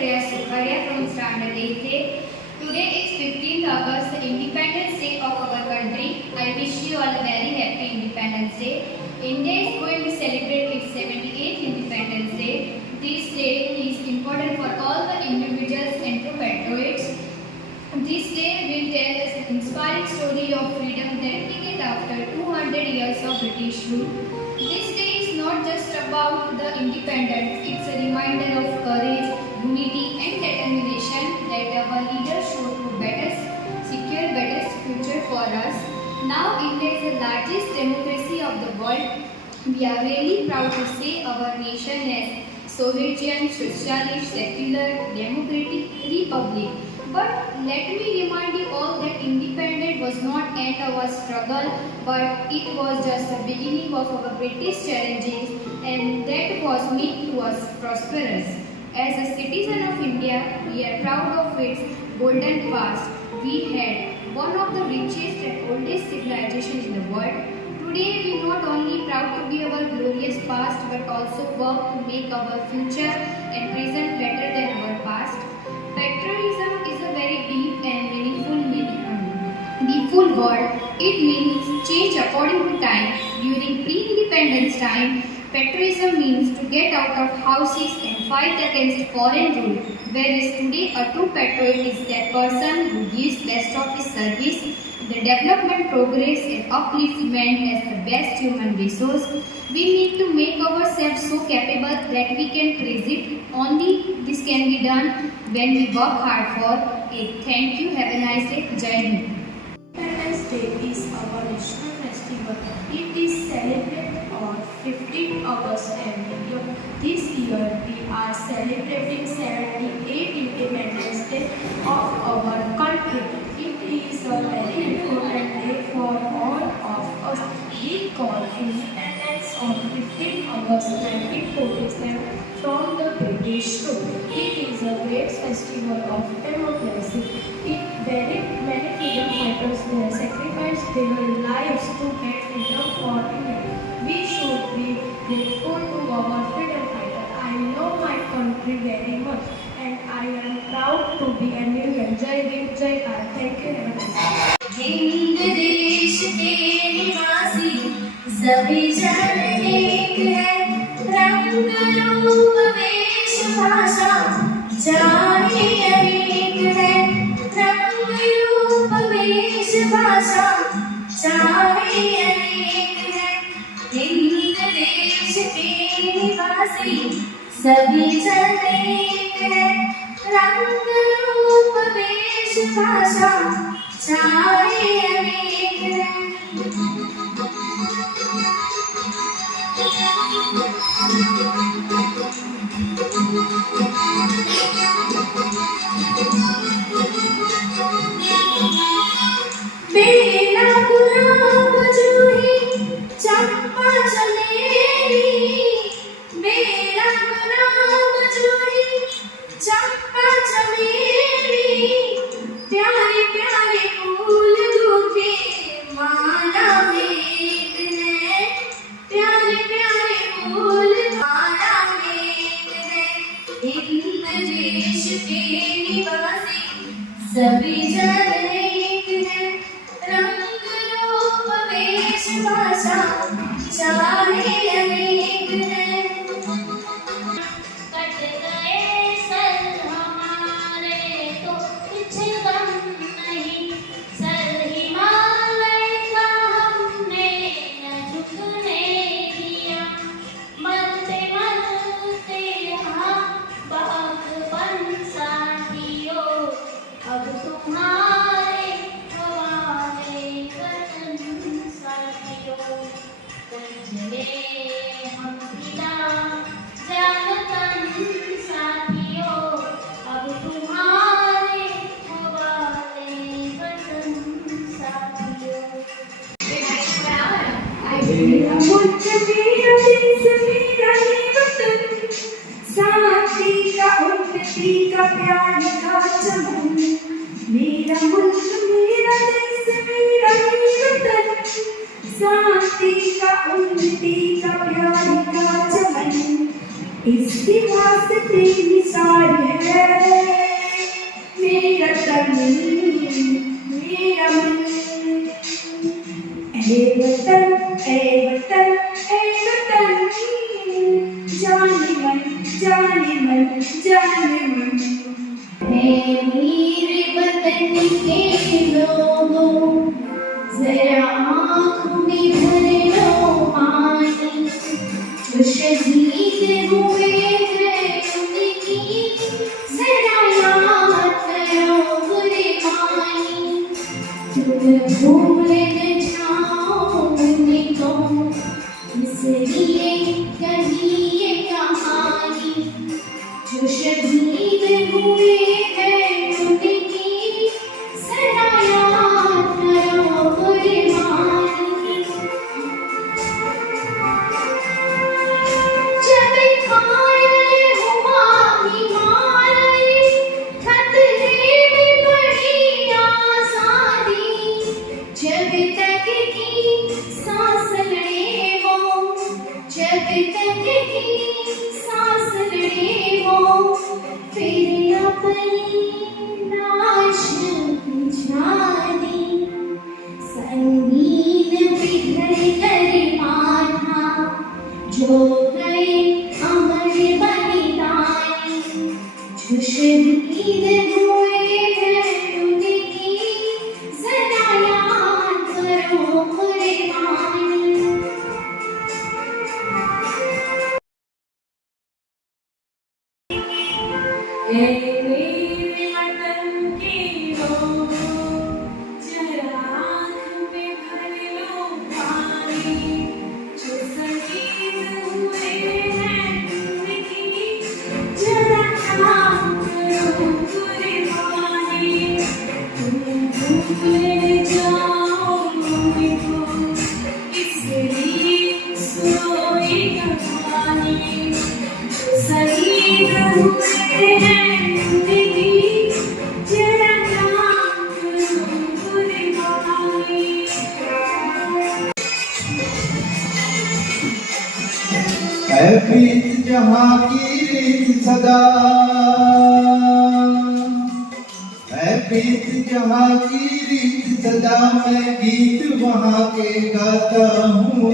Shreya Sukharia from Standard 8A. Today is 15th August, the Independence Day of our country. I wish you all a very happy Independence Day. India is going to celebrate its 78th Independence Day. This day is important for all the individuals and true patriots. This day will tell us an inspiring story of freedom that began after 200 years of British rule. This day is not just about the independence, it's a reminder of courage, unity and determination that our leaders showed to secure better future for us. Now India is the largest democracy of the world. We are really proud to say our nation as Soviet, socialist, secular, democratic republic. But let me remind you all that independence was not end of our struggle, but it was just the beginning of our British challenges, and that was made to us prosperous. As a citizen of India, we are proud of its golden past. We had one of the richest and oldest civilizations in the world. Today, we not only proud to be our glorious past, but also work to make our future and present better than our past. Patriotism is a very deep and meaningful word. It means change according to time. During pre-independence time, patriotism means to get out of houses and fight against foreign rule. Whereas today, a true patriot is that person who gives best of his service, the development, progress and upliftment as the best human resource. We need to make ourselves so capable that we can praise it. Only this can be done when we work hard for it. Thank you. Have a nice day. Jai Hind. Independence Day is our national festival. It is celebrated on 15th August every year. This year we are celebrating 78th Independence Day of our country. It is a very important day for all of us. We call independence on 15th August 1947 from the British rule. It is a great festival of democracy. Many freedom fighters have sacrificed their lives to get freedom for India. We should be grateful to our freedom fighter. I love my country very much and I am proud to be an Indian. Jai Hind, Jai Bharat. Thank you. Have a nice day. Hind देश के निवासी सभी जन एक है, रंग रूप वेश भाषा चाहे अनेक है, रंग रूप वेश भाषा चाहे अनेक है। हिंद देश के निवासी सभी जन एक है, रंग रूप वेश भाषा चाहे अनेक है। बेला गुलाब जूही चंपा चमेली, बेला गुलाब जूही चंपा चमेली, प्यारे प्यारे फूल रूठे माला मेघ है, प्यारे प्यारे फूल माला मेघ है। हिंद देश के निवासी सभी जन एक है, रंग रूप वेश भाषा चाहे अनेक है। कट गए सर हमारे तो कुछ गम नहीं, सर हिमालय का हमने न झुकने दिया, मरते मरते यहाँ बागबान साथियों, अब तुम्हारे हवाले वतन साथियों। चले हम पिता जान तन साथियों, अब तुम्हारे हवाले वतन साथियों। मेरा मुल्क मेरा देश मेरा ये वतन, साथी का उन्नति का प्यार का चमन। मेरा मुल्क मेरा देश मेरा ये वतन, शांति का उन्नति का प्यार का चमन। इसके वास्ते निसार है मेरे वतन के लोगों जरा आँखों में भर लो पानी जो शहीद हुए हैं उनकी जरा याद करो कुर्बानी तुम भूल न जाओ उनको इसलिए कहिए कहानी जो शहीद हुए हैं उनकी जरा याद करो कुर्बानी जब घायल हुआ हिमालय खतरे में पड़ी आजादी जब तक की सांस लड़े वो जब तक की सांस लड़े वो फिर अपनी लाश बिछा दी संगीन बिखर कर माथा जो गए अमर बलिदानी जो शहीद हुए हैं उनकी जरा याद करो कुर्बानी मेरे वतन के लोगों जरा आँख में भर लो पानी जो शहीद हुए हैं उनकी जरा याद करो कुर्बानी तुम भूल जाओ उनको इसलिए सुनो ये कहानी जो शहीद हुए हैं उनकी जरा याद करो कुर्बानी है प्रीत जहाँ की रीत सदा है प्रीत जहाँ की रीत सदा मैं गीत वहाँ के गाता हूँ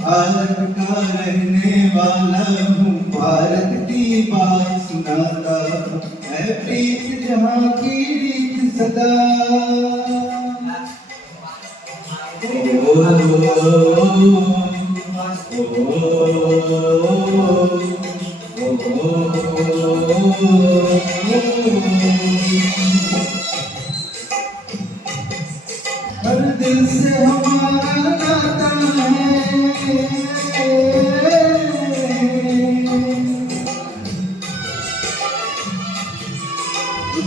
भारत का रहने वाला हूँ भारत की बात सुनाता हूँ है प्रीत जहाँ की रीत सदा हर दिल से हमारा नाता है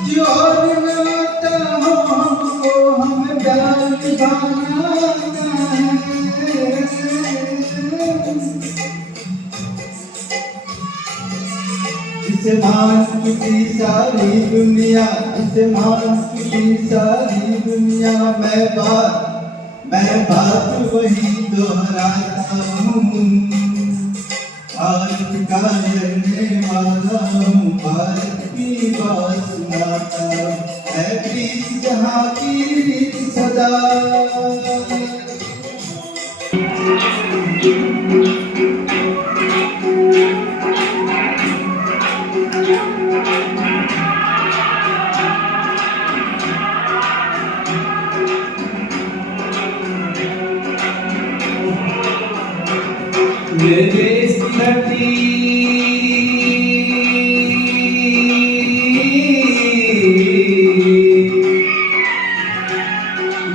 जो और नाता हो हमको हमें प्यार निभाना आता है जिसे मान चुकी सारी दुनिया जिसे मान चुकी सारी दुनिया मैं बात वही दोहराता हूँ भारत का रहने वाला हूँ भारत की बात सुनाता हूँ है प्रीत जहाँ की रीत सदा मेरे देश की धरती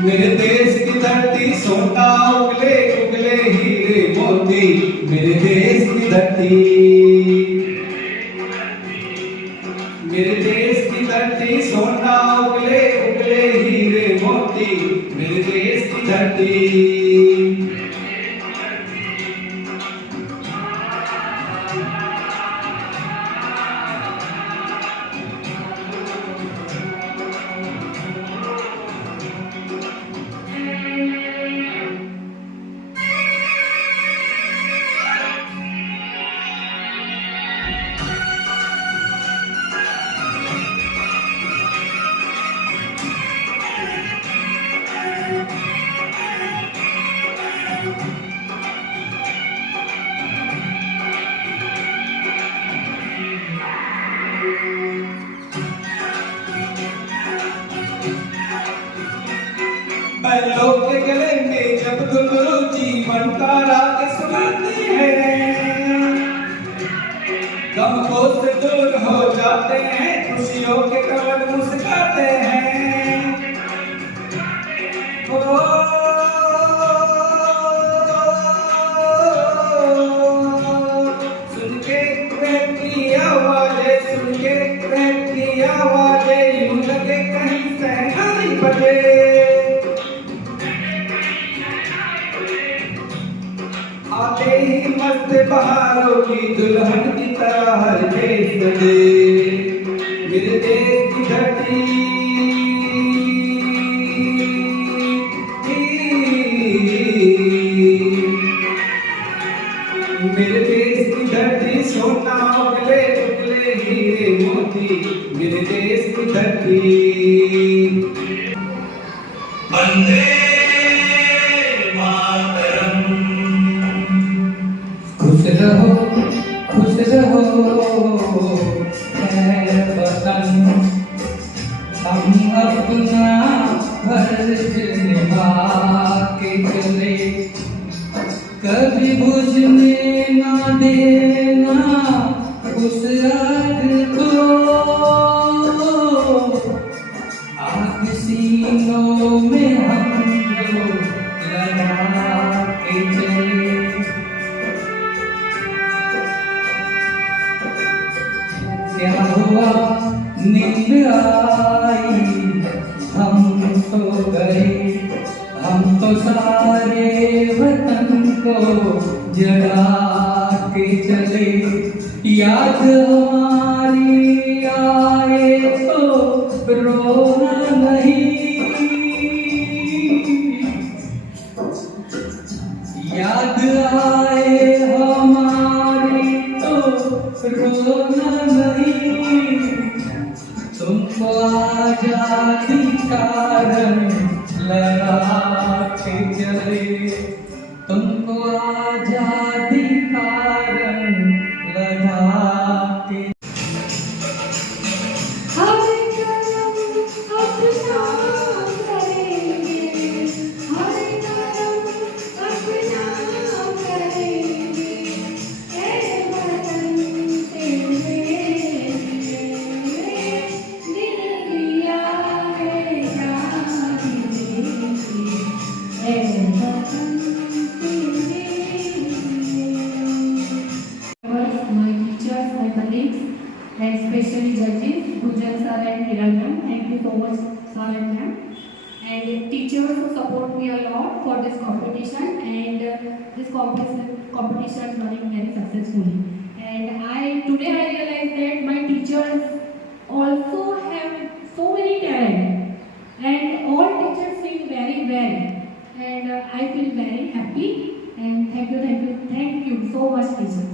मेरे देश की धरती सोना उगले उगले हीरे मोती मेरे देश की धरती मेरे देश की धरती सोना उगले उगले हीरे मोती मेरे देश की धरती लोग के गले में जब घुंघरू जीवन का राग सुनाते हैं, गम से दूर हो जाते हैं, खुशियों के कमल मुस्काते हैं। ओ सुन के प्रेम की आवाजें, सुन के प्रेम की आवाजें, यूं लगे कहीं सहनाई बजे। आते ही मस्त बहारों की दुल्हन की तरह हर देश सजे, मेरे देश की धरती मेरे देश की धरती सोना उगले उगले हीरे मोती, मेरे देश की धरती। वंदे मातरम। खुश रहो है वतन, हम अपना फर्ज निभा के चले, कभी बुझने ना देना उस आग को, आग सीनों में हम जो लगा के चले। क्या हुआ नींद आई, हम सो गए, हम तो सारे वतन को जगा के चले। याद हमारी आए तो रोना नहीं, याद आए हमारी तो रोना नहीं। तुमको आजादी का रंग लगा के चले, तुमको आजादी का रंग लगा के। हर कदम अपना करेंगे, हर कदम अपना करेंगे, ऐ वतन तेरे लिए दिल दिया है जान देंगे, ऐ वतन तेरे लिए। My teachers, my colleagues, and especially judges, Gujan sir and Hiral ma'am. Thank you so much, sir and ma'am. And teachers who support me a lot for this competition, and this competition running very successfully. And today I realized that my teachers also have so many talent, and all teachers sing very well, and I feel very happy. And thank you so much, teachers.